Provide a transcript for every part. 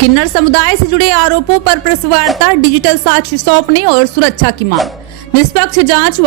किन्नर समुदाय से जुड़े आरोपों पर प्रेस वार्ता, डिजिटल साक्ष्य सौंपने और सुरक्षा की मांग। निष्पक्ष जांच व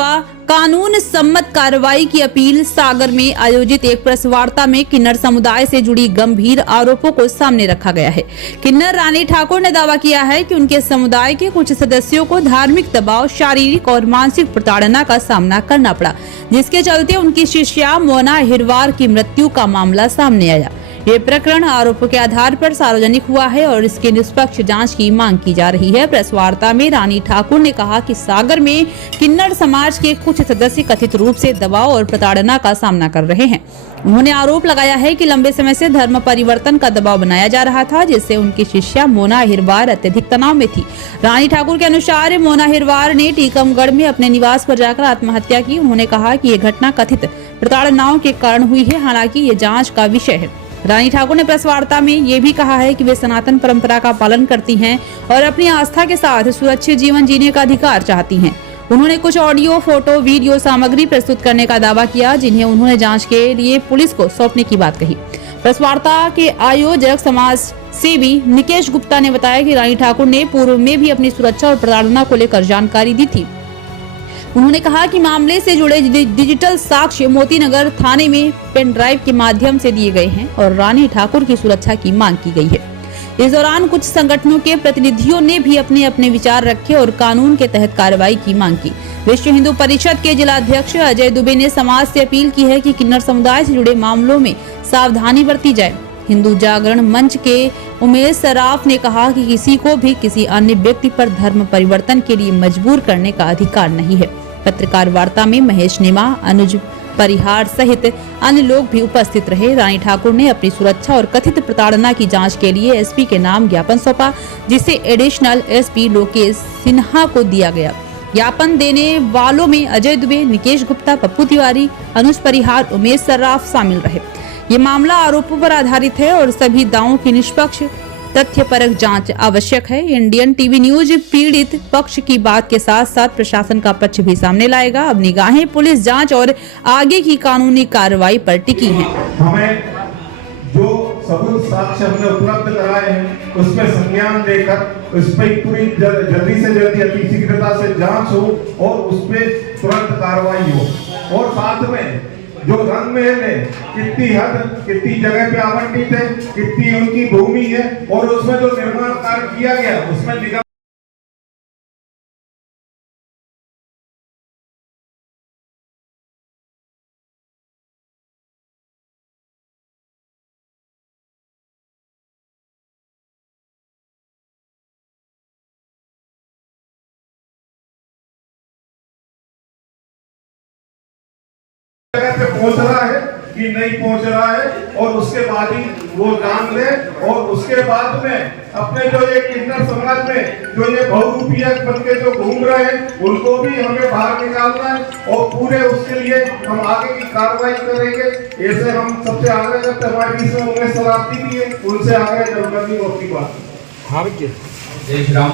कानून सम्मत कार्रवाई की अपील। सागर में आयोजित एक प्रेस वार्ता में किन्नर समुदाय से जुड़ी गंभीर आरोपों को सामने रखा गया है। किन्नर रानी ठाकुर ने दावा किया है कि उनके समुदाय के कुछ सदस्यों को धार्मिक दबाव, शारीरिक और मानसिक प्रताड़ना का सामना करना पड़ा, जिसके चलते उनकी शिष्या मोना अहिरवार की मृत्यु का मामला सामने आया। ये प्रकरण आरोपों के आधार पर सार्वजनिक हुआ है और इसकी निष्पक्ष जांच की मांग की जा रही है। प्रेस वार्ता में रानी ठाकुर ने कहा कि सागर में किन्नर समाज के कुछ सदस्य कथित रूप से दबाव और प्रताड़ना का सामना कर रहे हैं। उन्होंने आरोप लगाया है कि लंबे समय से धर्म परिवर्तन का दबाव बनाया जा रहा था, जिससे उनकी शिष्या मोना अहिरवार अत्यधिक तनाव में थी। रानी ठाकुर के अनुसार मोना अहिरवार ने टीकमगढ़ में अपने निवास पर जाकर आत्महत्या की। उन्होंने कहा कि ये घटना कथित प्रताड़नाओं के कारण हुई है, हालांकि ये जांच का विषय है। रानी ठाकुर ने प्रेस वार्ता में ये भी कहा है कि वे सनातन परंपरा का पालन करती हैं और अपनी आस्था के साथ सुरक्षित जीवन जीने का अधिकार चाहती हैं। उन्होंने कुछ ऑडियो, फोटो, वीडियो सामग्री प्रस्तुत करने का दावा किया, जिन्हें उन्होंने जांच के लिए पुलिस को सौंपने की बात कही। प्रेस वार्ता के आयोजक समाज सेवी निकेश गुप्ता ने बताया कि रानी ठाकुर ने पूर्व में भी अपनी सुरक्षा और प्रताड़ना को लेकर जानकारी दी थी। उन्होंने कहा कि मामले से जुड़े डिजिटल साक्ष्य मोतीनगर थाने में पेन ड्राइव के माध्यम से दिए गए हैं और रानी ठाकुर की सुरक्षा की मांग की गई है। इस दौरान कुछ संगठनों के प्रतिनिधियों ने भी अपने अपने विचार रखे और कानून के तहत कार्रवाई की मांग की। विश्व हिंदू परिषद के जिलाध्यक्ष अजय दुबे ने समाज से अपील की है कि किन्नर समुदाय से जुड़े मामलों में सावधानी बरती जाए। हिंदू जागरण मंच के उमेश सराफ ने कहा कि किसी को भी किसी अन्य व्यक्ति पर धर्म परिवर्तन के लिए मजबूर करने का अधिकार नहीं है। पत्रकार वार्ता में महेश नेमा, अनुज परिहार सहित अन्य लोग भी उपस्थित रहे। रानी ठाकुर ने अपनी सुरक्षा और कथित प्रताड़ना की जांच के लिए एसपी के नाम ज्ञापन सौंपा, जिसे एडिशनल एसपी लोकेश सिन्हा को दिया गया। ज्ञापन देने वालों में अजय दुबे, निकेश गुप्ता, पप्पू तिवारी, अनुज परिहार, उमेश सर्राफ शामिल रहे। ये मामला आरोपों पर आधारित है और सभी दावों की निष्पक्ष तथ्यपरक जांच आवश्यक है। इंडियन टीवी न्यूज पीड़ित पक्ष की बात के साथ साथ प्रशासन का पक्ष भी सामने लाएगा। अब निगाहें पुलिस जांच और आगे की कानूनी कार्रवाई पर टिकी हैं। हमें जो सबूत साक्ष्य हमने उपलब्ध कराए हैं उसमें संज्ञान लेकर उस पर पूरी जल्दी से जल्दी अति शीघ्रता से जांच हो और उस पर तुरंत कार्रवाई हो। और साथ में जो रंग महल है, कितनी हद, कितनी जगह पे आवंटित है, कितनी उनकी भूमि है और उसमें जो निर्माण कार्य किया गया उसमें निगम पे पहुंच रहा है कि नहीं पहुंच रहा है और उसके बाद ही वो जान ले। और उसके बाद में अपने जो ये किन्नर समाज में जो ये बहुरूपिया बन के जो घूम रहे हैं उनको भी हमें बाहर निकालना है और पूरे उसके लिए हम आगे की कार्रवाई करेंगे। ऐसे हम सबसे आग्रह करते हैं, हमारे बीच में उमेश सराफी भी है, उनसे आग्रह करूंगा कि वो अपनी बात। हाँ, जय श्री राम।